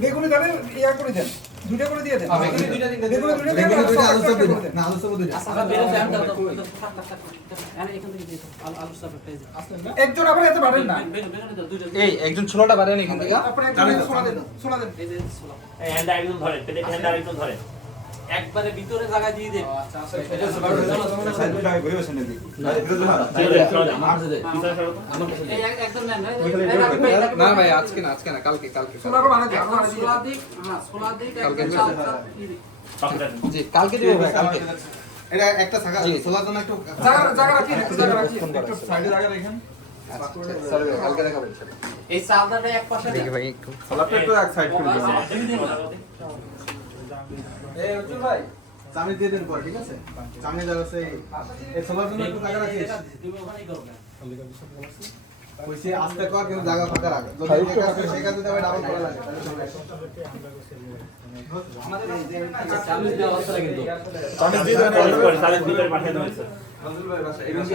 বেগুনি তাহলে ইয়া করে দেন, দুটো করে দিয়ে দেন। বেগুনি দুটো দেন, আলু সব দেন না, আলু সব দেন। একজন আবার এত বাড়েন না, এই একজন ছোলাটা বাড়েন এখান থেকে। আপনি একজন ছোলা দেন, ছোলা দেন। এই যে ছোলা এই হ্যান্ডা একদম ধরে, পেটে হ্যান্ডা একদম ধরে। একবারে ভিতরে জায়গা দিয়ে দেন। এটা এই একদম নেন না ভাই আজকে না, আজকে না, কালকে কালকে ছোলা করে বানাতে আমরা ছোলা দিক, হ্যাঁ ছোলা দিক কালকে একদম চালটা জি কালকে দিব ভাই কালকে। এটা একটা থাকা সোলার জন্য একটু জায়গা রাখেন, একটু জায়গা রাখেন। একটু সাইডে জায়গা রাখেন। সরি কালকে দেখাবেন। এই চালটা এক পাশে দেখি ভাই একটু সোলারটা একটু এক সাইড করে দিন। এই অর্জুন ভাই চামড়ি দিয়ে দেন পরে, ঠিক আছে? চামড়ি জায়গা আছে এই সোলার জন্য একটু জায়গা রাখিস। কইছে আস্তে কর কিন্তু জায়গা ফাঁকা রাখ। যদি এই কাজ করে সেই কাজ দিতে হবে ডাবল করা লাগে। আমাদের চালু দেওয়া অবস্থা কিন্তু চামড়ি দিয়ে দেন পরে চামিচ ভিতরে পাঠিয়ে দেওয়া হয়েছে। নজরুল ভাই বাসা এরকম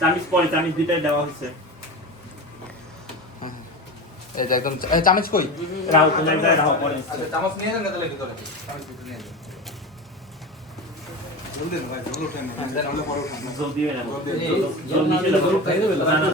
চামিচ পরে চামিচ ভিতরে দেওয়া হয়েছে। এই যে একদম চামচ কই? রাও তুমি এক জায়গায় রাও পরে। আচ্ছা চামচ নিয়ে যান না তাহলে ভিতরে। চামচ ভিতরে নিয়ে যান। জলদি ভাই জল উঠেন না। তাহলে পরে উঠান। জল দিবে না। জল দিয়ে জল নিচে দাও। না না